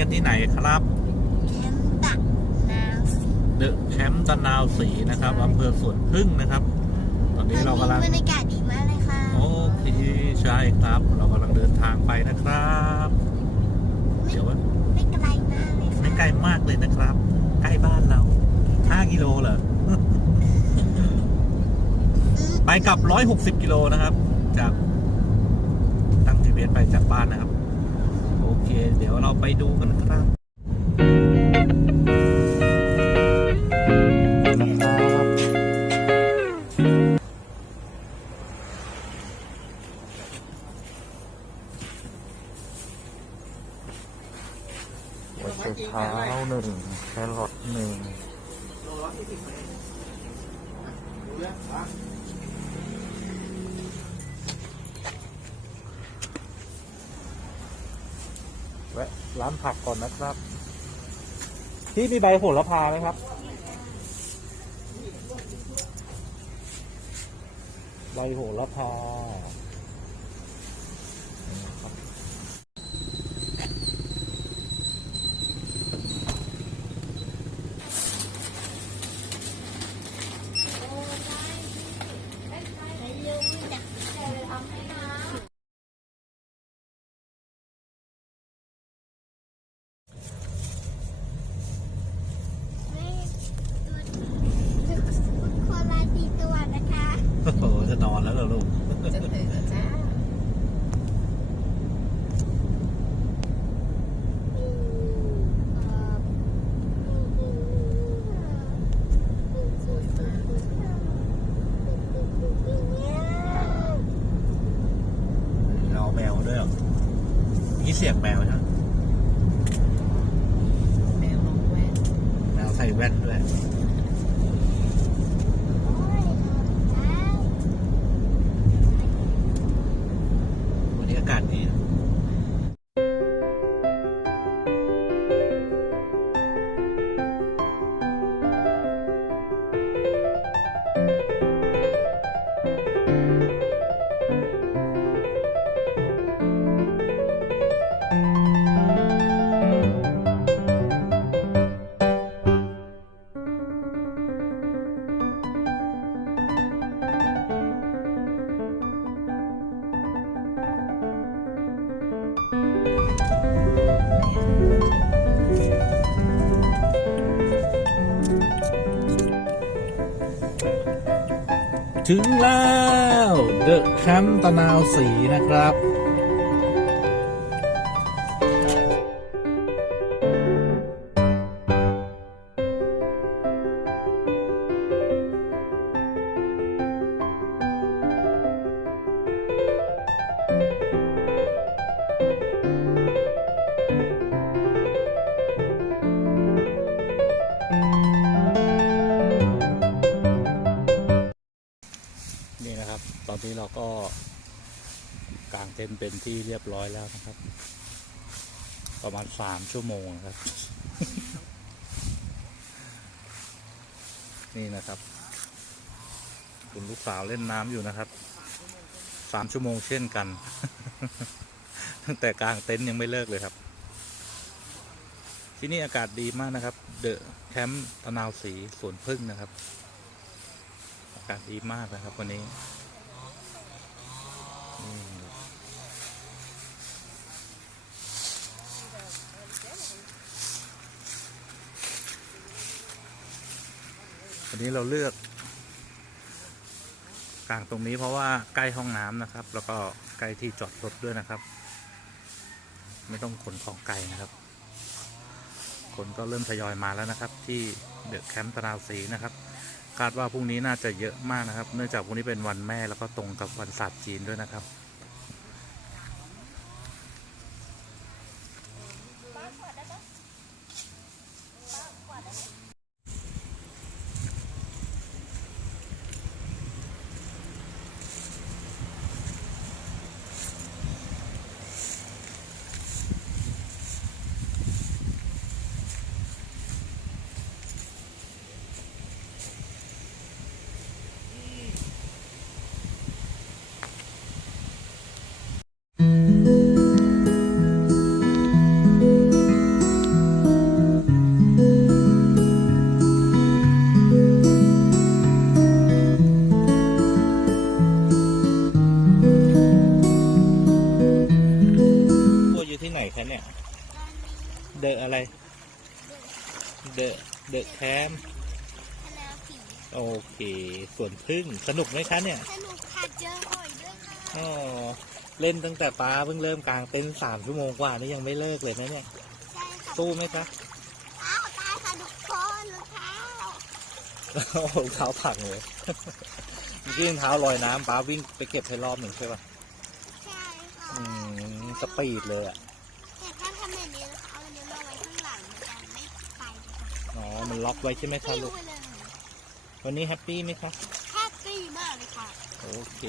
กางเต็นท์กันที่ไหนครับแคมป์ตักน้ำสีเดอะแคมป์ตะนาวสีนะครับอำเภอสวนพึ่งนะครับ ตอนนี้เรากำลังบรรยากาศดีมากเลยค่ะโอเคใช่ครับ เรากำลังเดินทางไปนะครับเดี๋ยวว่าไม่ไกลมากเลยค่ะไม่ไกลมากเลยนะครับ ใกล้บ้านเรา 5 กิโลเหรอไปกลับ 160 กิโลนะครับ จากตั้ง GPS ไปจากบ้านนะครับโอ เคเดี๋ยวเราไปดูกันครับ วะร้านผักก่อนนะครับ ที่มีใบโหระพาไหมครับ ใบโหระพานี่ครับ คนละตีตัวนะคะ โอ้โหจะนอนแล้วเหรอลูก จะตื่นแล้วจ้า เราเอาแมวมาด้วยเหรอมี เสียงแมวใช่ไหมแมวน้องแว่นแมวใส่แว่นด้วย ถึงแล้ว เดอะแคมป์ตะนาวสีนะครับ ต็นเป็นที่เรียบร้อยแล้วนะครับ ประมาณสามชั่วโมงนะครับ นี่นะครับ คุณลูกสาวเล่นน้ำอยู่นะครับสามชั่วโมงเช่นกัน ตั้งแต่กลางเต็นท์ยังไม่เลิกเลยครับ ที่นี่อากาศดีมากนะครับ เดอะแคมป์ตะนาวสีสวนพึ่งนะครับ อากาศดีมากนะครับวันนี้ นี้เราเลือก กลางตรงนี้เพราะว่าใกล้ห้องน้ำนะครับ แล้วก็ใกล้ที่จอดรถด้วยนะครับ ไม่ต้องขนของไกลนะครับ คนก็เริ่มทยอยมาแล้วนะครับ ที่เดอะแคมป์ตะนาวสีนะครับ คาดว่าพรุ่งนี้น่าจะเยอะมากนะครับ เนื่องจากพรุ่งนี้เป็นวันแม่แล้วก็ตรงกับวันศาสตร์จีนด้วยนะครับ เดอะอะไร เดอะเดอะแคมโอเคสวนพึ่งสนุกไหมคะเนี่ยสนุกค่ะเจอบ่อยด้วยค่ะอ๋อเล่นตั้งแต่ป้าเพิ่งเริ่มกลางเต็นสามชั่วโมงกว่านี่ยังไม่เลิกเลยนะเนี่ยสู้ไหมคะอ้าตายค่ะทุกคนรอ้าโอ้เท้าผักเลยเมื่อกี้เท้าลอยน้ำป้าวิ่งไปเก็บให้รอบหนึ่งใช่ปะใช่ค่ะอืมสปีดเลยอะ มันล็อกไว้ใช่ไหมคะไม่ลูรู้กเลยวันนี้แฮปปี้ไหมคะแฮปปี้มากเลยค่ะ โอเค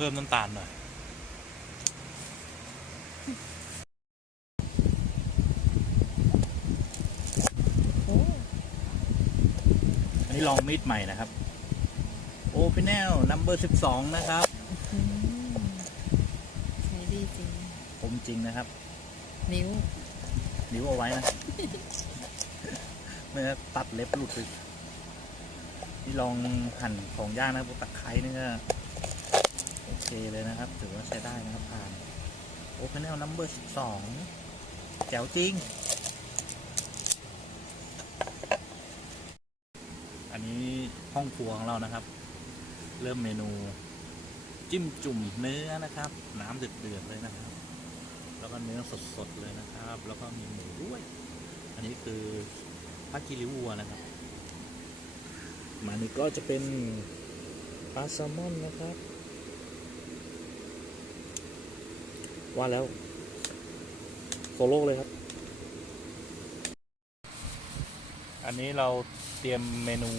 พิ่มน้ำตาลหน่อยอันนี้ลองมีดใหม่นะครับ โอเ n น l number 12นะครับ ใช้ดีจริง ผมจริงนะครับ นิ้ว นิ้วเอาไว้นะ ไม่งั้นตัดเล็บหลุดไปนี่ลองหั่นของย่างนะพวกตะไคร้นี่ก็โอเคเลย นะครับ ถือว่าใช้ได้นะครับผ่านโอเ n น l number 12แจ๋วจริง อันนี้ห้องครัวของเรานะครับ เริ่มเมนู จิ้มจุ่มเนื้อนะครับ น้ำเดือดๆเลยนะครับ แล้วก็เนื้อสดๆเลยนะครับ แล้วก็มีหมูด้วย อันนี้คือปลากิริววัวนะครับมานี่ก็จะเป็นปลาแซลมอนนะครับ ว่าแล้ว โซโล่เลยครับ อันนี้เราเตรียมเมนู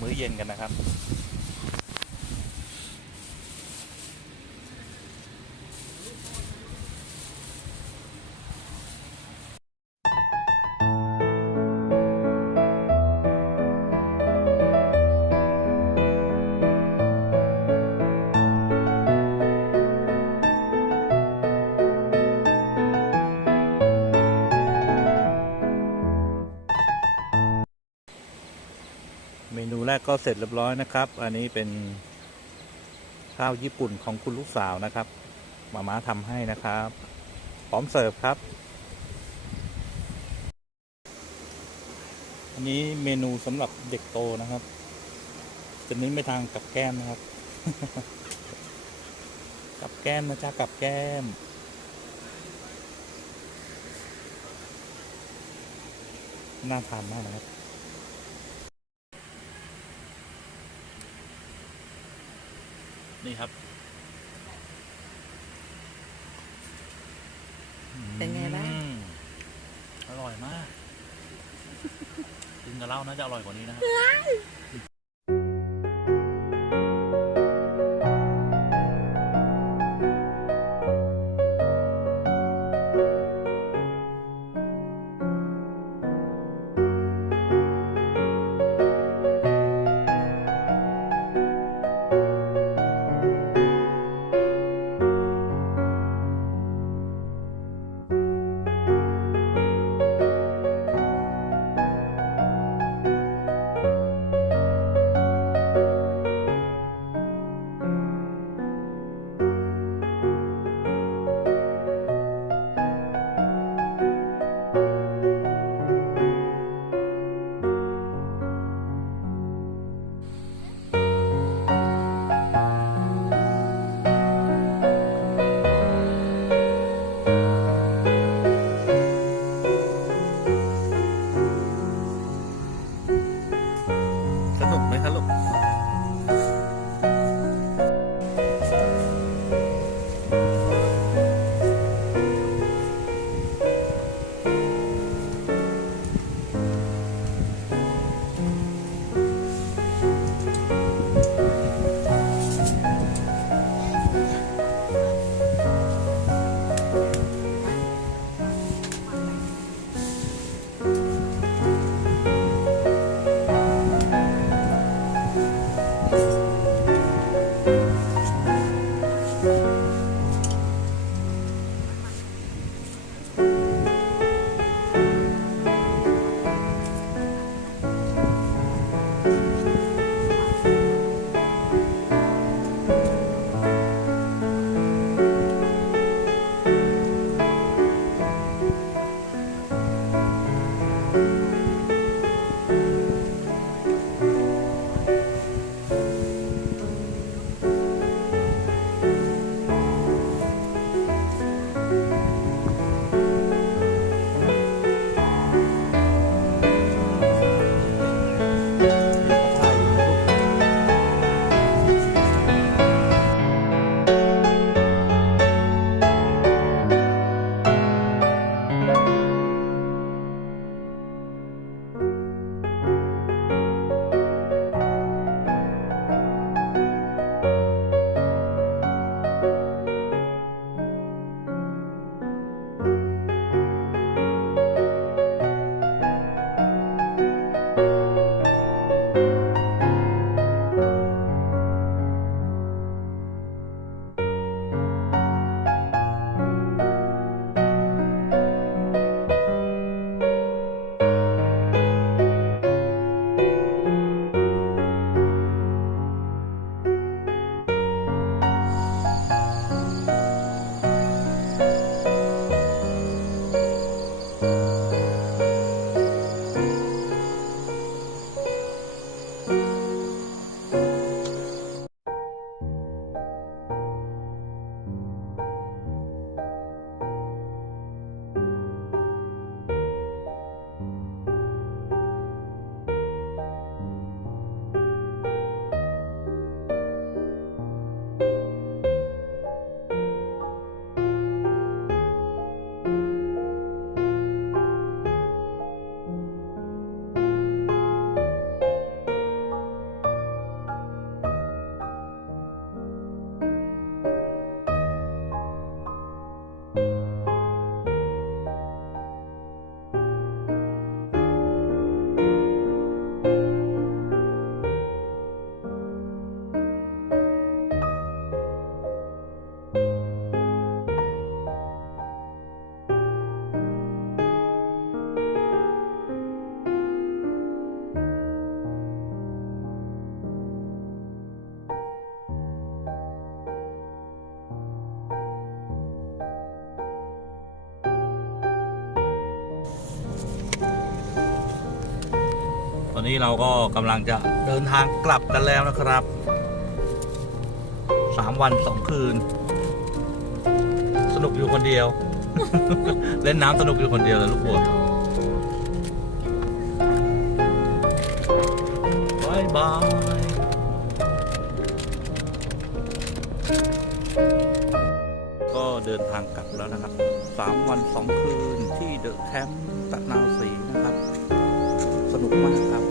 มื้อเย็นกันนะครับ ก็เสร็จเรียบร้อยนะครับ อันนี้เป็นข้าวญี่ปุ่นของคุณลูกสาวนะครับมาม่าทำให้นะครับ พร้อมเสิร์ฟครับ อันนี้เมนูสำหรับเด็กโตนะครับจะเน้นไปทางกับแก้มนะครับ กับแก้มนะจ๊ะกับแก้มน่าทานมากนะครับ นี่ครับ เป็นไงบ้าง อืมอร่อยมากกินกับเหล้าน่าจะอร่อยกว่านี้นะครับ นี้เราก็กำลังจะเดินทางกลับกันแล้วนะครับสามวันสองคืน สนุกอยู่คนเดียว เล่นน้ำสนุกอยู่คนเดียวเลยลูกบัวบายบายก็เดินทางกลับแล้วนะครับสามวันสองคืนที่เดอะแคมป์ตะนาวสีนะครับ สนุกมากครับ